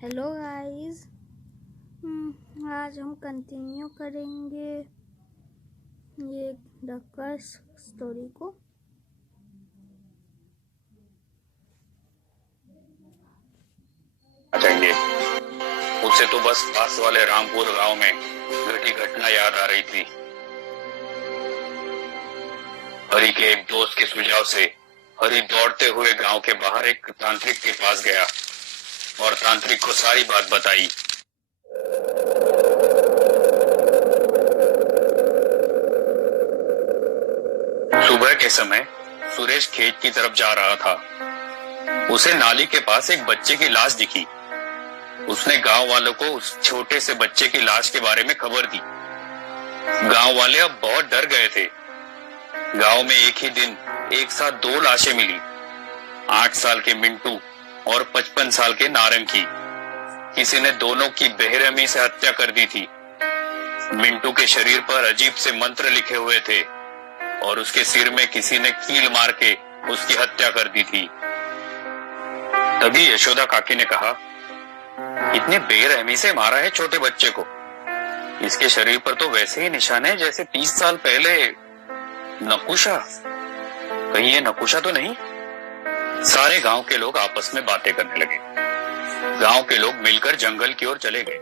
Hello guys. आज हम continue करेंगे ये डकर्स स्टोरी को। चाहिए उसे तो बस पास वाले रामपुर गांव में घटी घटना याद आ रही थी। हरी के एक दोस्त के सुझाव से हरी दौड़ते हुए गांव के बाहर एक तांत्रिक के पास गया और तांत्रिक को सारी बात बताई। सुबह के समय सुरेश खेत की तरफ जा रहा था। उसे नाली के पास एक बच्चे की लाश दिखी। उसने गांव वालों को उस छोटे से बच्चे की लाश के बारे में खबर दी। गांव वाले अब बहुत डर गए थे। गांव में एक ही दिन एक साथ दो लाशें मिली, 8 साल के मिंटू और 55 साल के नारंग की। किसी ने दोनों की बेरहमी से हत्या कर दी थी। मिंटू के शरीर पर अजीब से मंत्र लिखे हुए थे और उसके सिर में किसी ने कील मार के उसकी हत्या कर दी थी। तभी यशोदा काकी ने कहा, इतने बेरहमी से मारा है छोटे बच्चे को। इसके शरीर पर तो वैसे ही निशान है जैसे 30 साल पहले। नकुशा, कहीं ये नकुशा तो नहीं? सारे गांव के लोग आपस में बातें करने लगे। गांव के लोग मिलकर जंगल की ओर चले गए।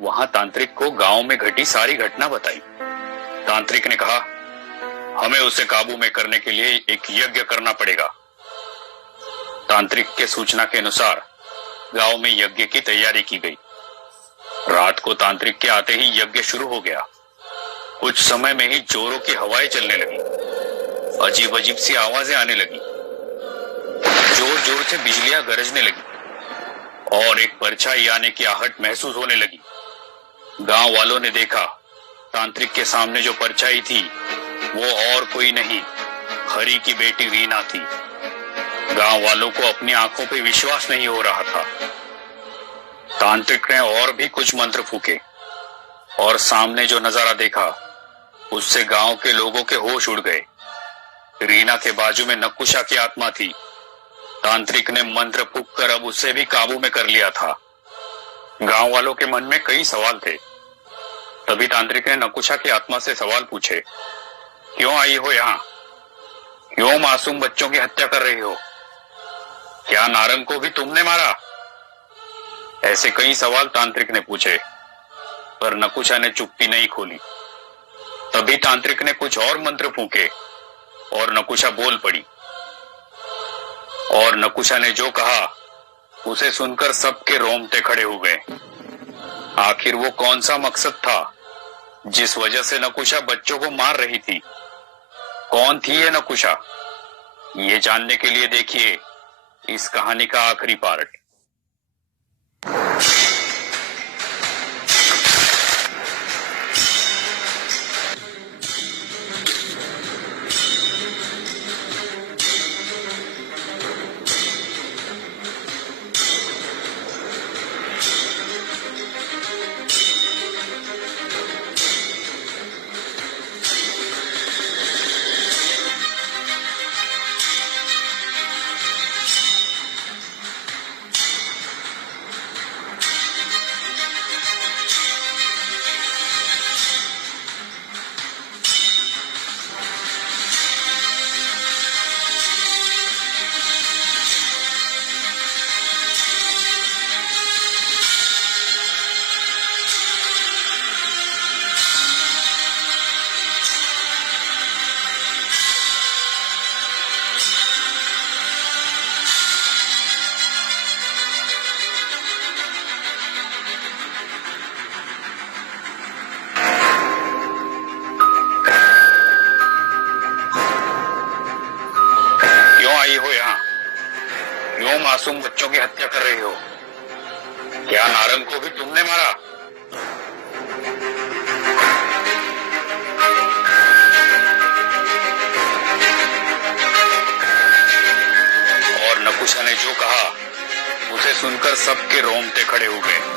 वहां तांत्रिक को गांव में घटी सारी घटना बताई। तांत्रिक ने कहा, हमें उसे काबू में करने के लिए एक यज्ञ करना पड़ेगा। तांत्रिक के सूचना के अनुसार गांव में यज्ञ की तैयारी की गई। रात को तांत्रिक के आते ही यज्ञ शुरू हो गया। कुछ समय में ही जोरों की हवाएं चलने लगी। अजीब अजीब सी आवाजें आने लगी। जोर जोर से बिजलियां गरजने लगी और एक परछाई आने की आहट महसूस होने लगी। गांव वालों ने देखा, तांत्रिक के सामने जो परछाई थी वो और कोई नहीं, हरी की बेटी रीना थी। गांव वालों को अपनी आंखों पे विश्वास नहीं हो रहा था। तांत्रिक ने और भी कुछ मंत्र फूके और सामने जो नजारा देखा उससे गांव के लोगों के होश उड़ गए। रीना के बाजू में नकुशा की आत्मा थी। तांत्रिक ने मंत्र फूक कर अब उसे भी काबू में कर लिया था। गांव वालों के मन में कई सवाल थे। तभी तांत्रिक ने नकुशा की आत्मा से सवाल पूछे, क्यों आई हो यहाँ? क्यों मासूम बच्चों की हत्या कर रही हो? क्या नारंग को भी तुमने मारा? ऐसे कई सवाल तांत्रिक ने पूछे, पर नकुशा ने चुप्पी नहीं खोली। तभी तांत्रिक ने कुछ और मंत्र फूके और नकुशा बोल पड़ी। और नकुशा ने जो कहा उसे सुनकर सबके रोंगटे खड़े हो गए। आखिर वो कौन सा मकसद था जिस वजह से नकुशा बच्चों को मार रही थी? कौन थी ये नकुशा? ये जानने के लिए देखिए इस कहानी का आखिरी पार्ट। हो यहाँ? क्यों मासूम बच्चों की हत्या कर रही हो? क्या नारंग को भी तुमने मारा? और नकुशा ने जो कहा उसे सुनकर सबके रोंगटे खड़े हो गए।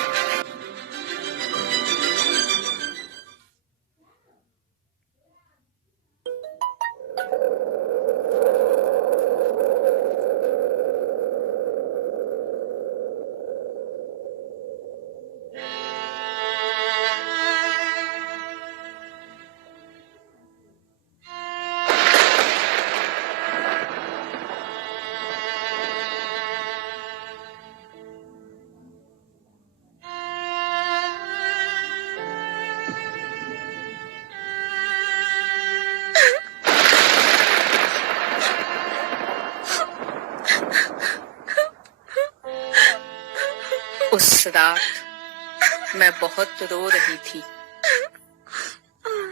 उस रात मैं बहुत रो रही थी।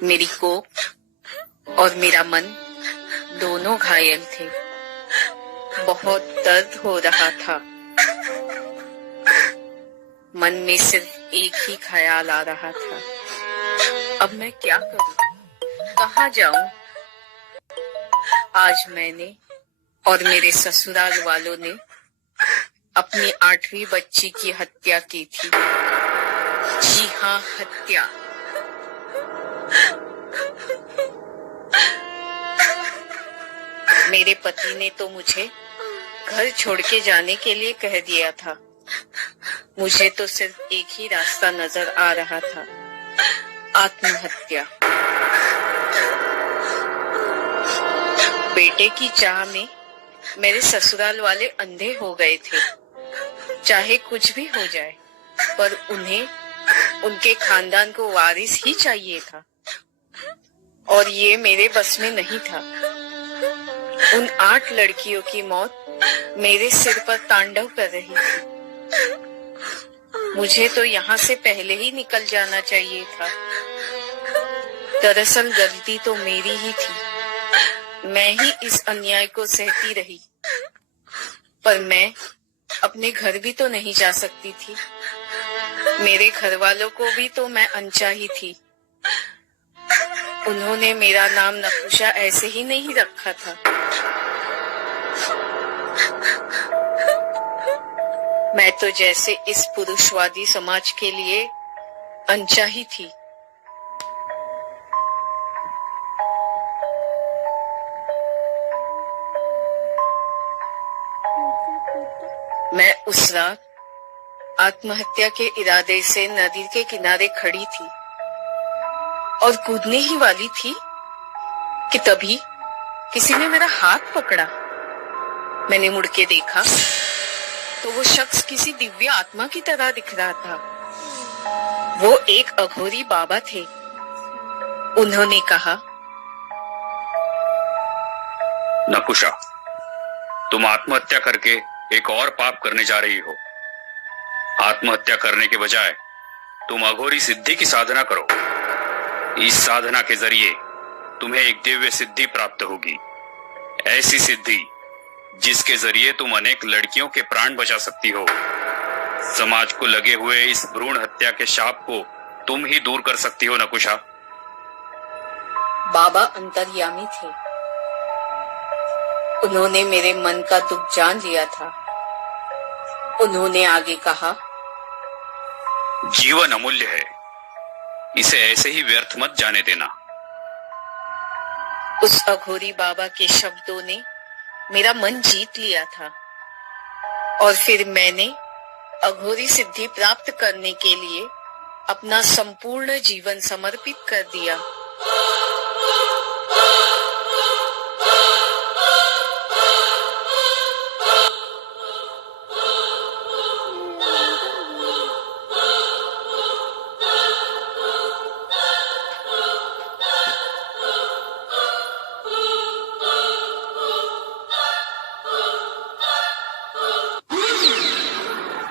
मेरी कोख और मेरा मन दोनों घायल थे। बहुत दर्द हो रहा था। मन में सिर्फ एक ही ख्याल आ रहा था, अब मैं क्या करूं, कहाँ जाऊं? आज मैंने और मेरे ससुराल वालों ने अपनी 8वीं बच्ची की हत्या की थी। जी हाँ, हत्या। मेरे पति ने तो मुझे घर छोड़ के जाने के लिए कह दिया था। मुझे तो सिर्फ एक ही रास्ता नजर आ रहा था, आत्महत्या। बेटे की चाह में मेरे ससुराल वाले अंधे हो गए थे। चाहे कुछ भी हो जाए, पर उन्हें उनके खानदान को वारिस ही चाहिए था, और ये मेरे बस में नहीं था। उन 8 लड़कियों की मौत मेरे सिर पर तांडव कर रही थी। मुझे तो यहाँ से पहले ही निकल जाना चाहिए था। दरअसल गलती तो मेरी ही थी। मैं ही इस अन्याय को सहती रही, पर मैं अपने घर भी तो नहीं जा सकती थी। मेरे घर वालों को भी तो मैं अनचाही थी। उन्होंने मेरा नाम नकुशा ऐसे ही नहीं रखा था। मैं तो जैसे इस पुरुषवादी समाज के लिए अनचाही थी। मैं उस रात आत्महत्या के इरादे से नदी के किनारे खड़ी थी और कूदने ही वाली थी कि तभी किसी ने मेरा हाथ पकड़ा। मैंने मुड़ के देखा तो वो शख्स किसी दिव्य आत्मा की तरह दिख रहा था। वो एक अघोरी बाबा थे। उन्होंने कहा, नकुशा, तुम आत्महत्या करके एक और पाप करने जा रही हो। आत्महत्या करने के बजाय तुम अघोरी सिद्धि की साधना करो। इस साधना के जरिए तुम्हें एक दिव्य सिद्धि प्राप्त होगी। ऐसी सिद्धि जिसके जरिए तुम अनेक लड़कियों के प्राण बचा सकती हो। समाज को लगे हुए इस भ्रूण हत्या के शाप को तुम ही दूर कर सकती हो नकुशा। बाबा अंतर्यामी थे। उन्होंने मेरे मन का दुख जान लिया था। उन्होंने आगे कहा, जीवन अमूल्य है, इसे ऐसे ही व्यर्थ मत जाने देना। उस अघोरी बाबा के शब्दों ने मेरा मन जीत लिया था, और फिर मैंने अघोरी सिद्धि प्राप्त करने के लिए अपना संपूर्ण जीवन समर्पित कर दिया।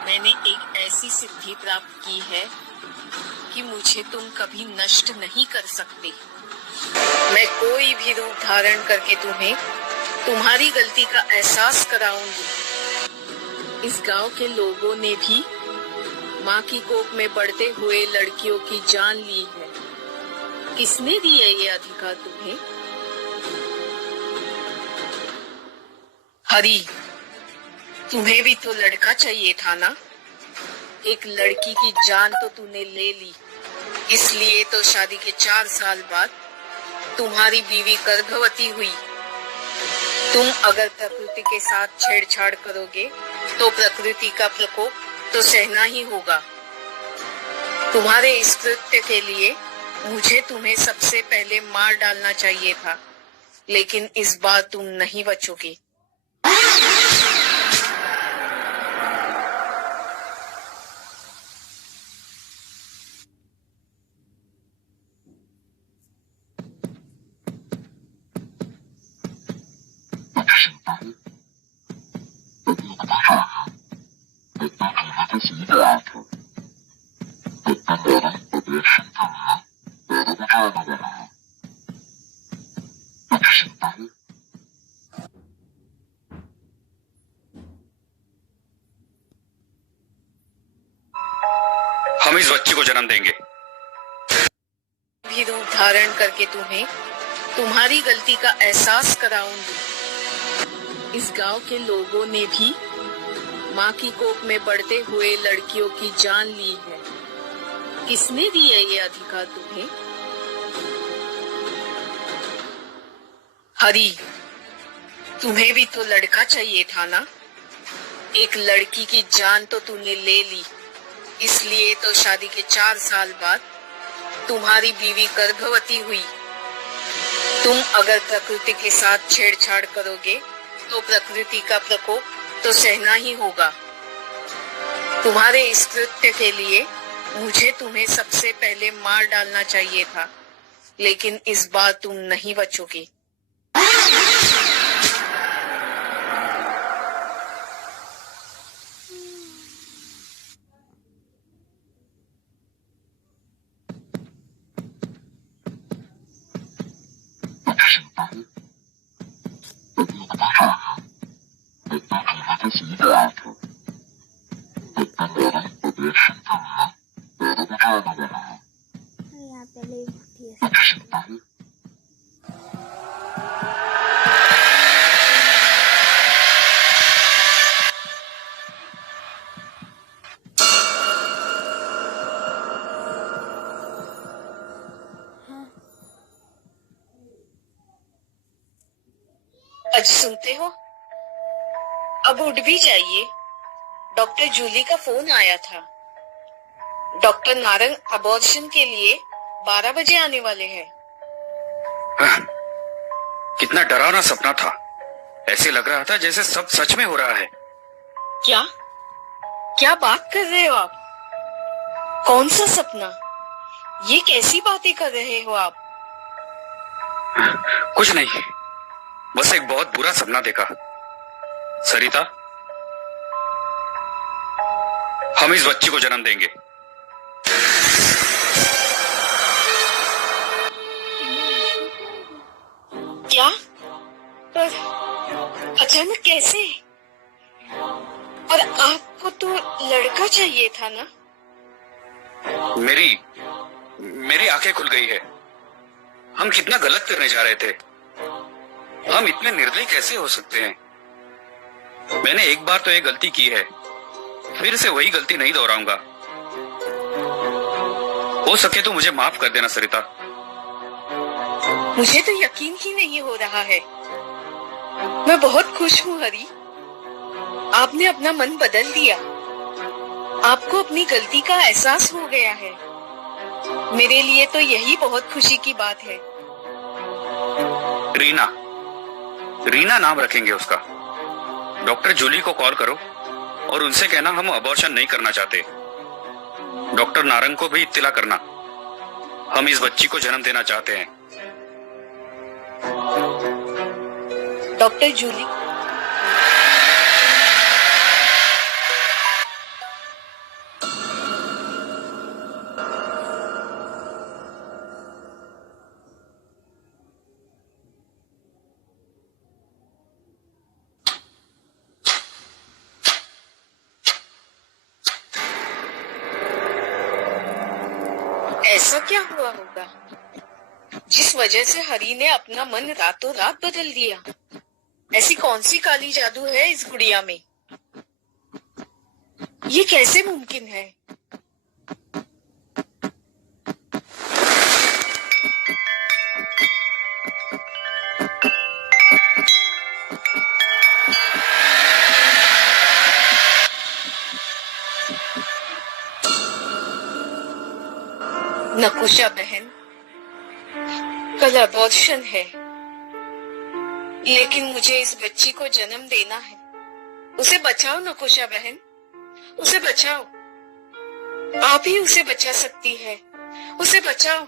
मैंने एक ऐसी सिद्धि प्राप्त की है कि मुझे तुम कभी नष्ट नहीं कर सकते। मैं कोई भी रूप धारण करके तुम्हें तुम्हारी गलती का एहसास कराऊंगी। इस गांव के लोगों ने भी माँ की कोख में बढ़ते हुए लड़कियों की जान ली है। किसने दिया ये अधिकार तुम्हें? हरी, तुम्हें भी तो लड़का चाहिए था ना? एक लड़की की जान तो तूने ले ली, इसलिए तो शादी के 4 साल बाद तुम्हारी बीवी गर्भवती हुई। तुम अगर प्रकृति के साथ छेड़छाड़ करोगे तो प्रकृति का प्रकोप तो सहना ही होगा। तुम्हारे इस कृत्य के लिए मुझे तुम्हें सबसे पहले मार डालना चाहिए था, लेकिन इस बार तुम नहीं बचोगे। हम इस बच्ची को जन्म देंगे। भी रूप धारण करके तुम्हें तुम्हारी गलती का एहसास कराऊंगी। इस गांव के लोगों ने भी माँ की कोख में बढ़ते हुए लड़कियों की जान ली है। किसने दिया ये अधिकार तुम्हें? हरी, तुम्हें भी तो लड़का चाहिए था ना? एक लड़की की जान तो तूने ले ली, इसलिए तो शादी के 4 साल बाद तुम्हारी बीवी गर्भवती हुई। तुम अगर प्रकृति के साथ छेड़छाड़ करोगे तो प्रकृति का प्रकोप तो सहना ही होगा। तुम्हारे इस कृत्य के लिए मुझे तुम्हें सबसे पहले मार डालना चाहिए था, लेकिन इस बार तुम नहीं बचोगे। यहाँ पहले ही भूतिया सी- आज सुनते हो? अब उठ भी जाइए। डॉक्टर जूली का फोन आया था। डॉक्टर नारंग अबॉर्शन के लिए 12 बजे आने वाले हैं। कितना डरावना सपना था। ऐसे लग रहा था जैसे सब सच में हो रहा है। क्या क्या बात कर रहे हो आप? कौन सा सपना? ये कैसी बातें कर रहे हो आप? कुछ नहीं, बस एक बहुत बुरा सपना देखा। सरिता, हम इस बच्ची को जन्म देंगे। क्या? पर अचानक कैसे? और आपको तो लड़का चाहिए था ना? मेरी आंखें खुल गई है। हम कितना गलत करने जा रहे थे। हम इतने निर्दयी कैसे हो सकते हैं? मैंने एक बार तो ये गलती की है, फिर से वही गलती नहीं दोहराऊंगा। हो सके तो मुझे माफ कर देना सरिता। मुझे तो यकीन ही नहीं हो रहा है। मैं बहुत खुश हूँ हरी। आपने अपना मन बदल दिया। आपको अपनी गलती का एहसास हो गया है। मेरे लिए तो यही बहुत खुशी की बात है। रीना नाम रखेंगे उसका। डॉक्टर जूली को कॉल करो और उनसे कहना हम अबॉर्शन नहीं करना चाहते। डॉक्टर नारंग को भी इत्तिला करना, हम इस बच्ची को जन्म देना चाहते हैं। डॉक्टर जूली, ऐसा क्या हुआ होगा जिस वजह से हरी ने अपना मन रातों रात बदल दिया? ऐसी कौन सी काली जादू है इस गुड़िया में? ये कैसे मुमकिन है? नकुशा बहन, कल अबॉर्शन है, लेकिन मुझे इस बच्ची को जन्म देना है। उसे बचाओ नकुशा बहन, उसे बचाओ। आप ही उसे बचा सकती है। उसे बचाओ।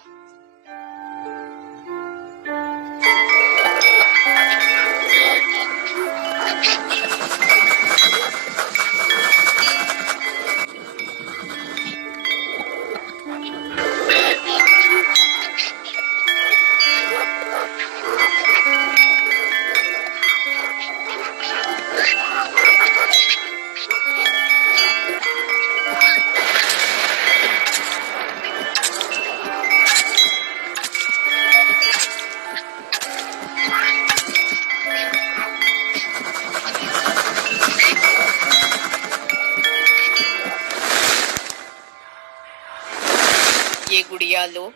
तकिया लो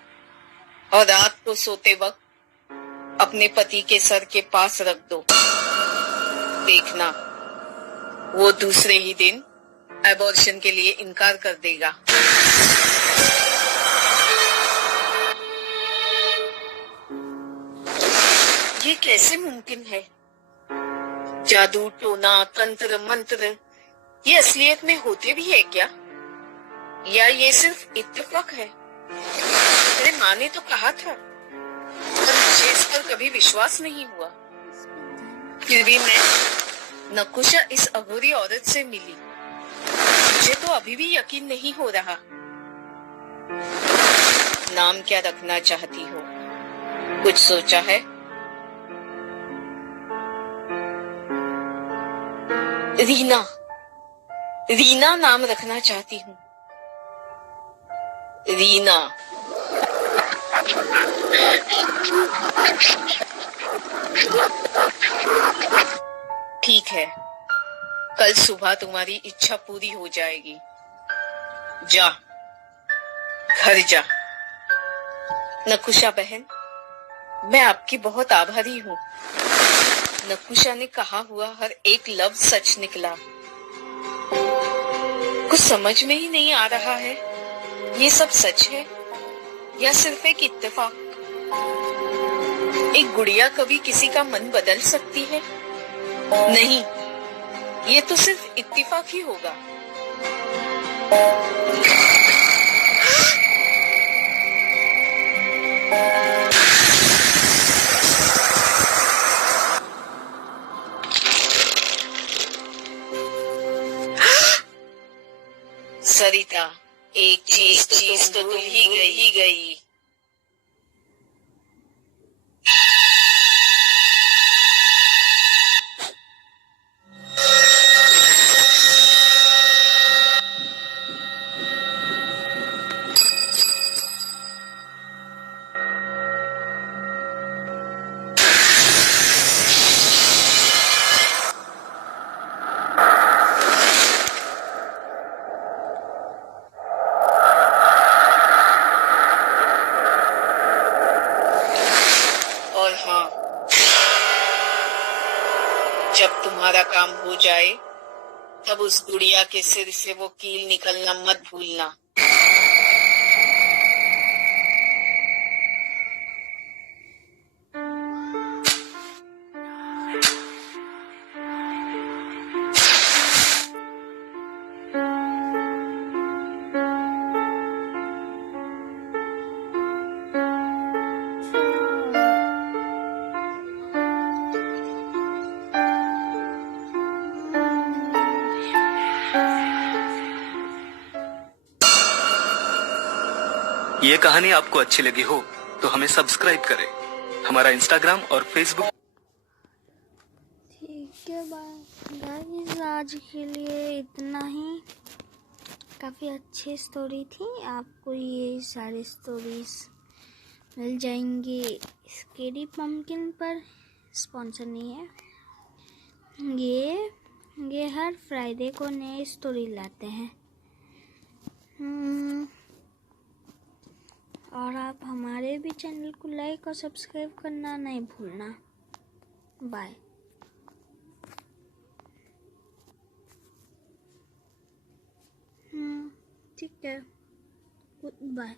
और रात को सोते वक्त अपने पति के सर के पास रख दो। देखना, वो दूसरे ही दिन एबॉर्शन के लिए इनकार कर देगा। ये कैसे मुमकिन है? जादू, टोना, तंत्र, मंत्र ये असलियत में होते भी है क्या, या ये सिर्फ इत्तेफाक है? मेरे माँ ने तो कहा था, पर मुझे इस पर कभी विश्वास नहीं हुआ। फिर भी मैं नकुशा इस अघोरी औरत से मिली। मुझे तो अभी भी यकीन नहीं हो रहा। नाम क्या रखना चाहती हो? कुछ सोचा है? रीना। रीना नाम रखना चाहती हूँ। रीना। ठीक है, कल सुबह तुम्हारी इच्छा पूरी हो जाएगी। जा, घर जा। नकुशा बहन, मैं आपकी बहुत आभारी हूँ। नकुशा ने कहा हुआ हर एक लफ्ज सच निकला। कुछ समझ में ही नहीं आ रहा है, ये सब सच है या सिर्फ एक इत्तेफाक। एक गुड़िया कभी किसी का मन बदल सकती है? नहीं, ये तो सिर्फ इत्तेफाक ही होगा। सरिता, एक चीज तो भूल ही गई। और हाँ, जब तुम्हारा काम हो जाए तब उस गुड़िया के सिर से वो कील निकलना मत भूलना। ये कहानी आपको अच्छी लगी हो तो हमें सब्सक्राइब करें, हमारा इंस्टाग्राम और फेसबुक। ठीक है गाइस, आज के लिए इतना ही। काफ़ी अच्छी स्टोरी थी। आपको ये सारी स्टोरीज मिल जाएंगी स्केरी पम्पकिन पर। स्पॉन्सर नहीं है ये हर फ्राइडे को नए स्टोरी लाते हैं। और आप हमारे भी चैनल को लाइक और सब्सक्राइब करना नहीं भूलना। बाय। ठीक है, गुड बाय।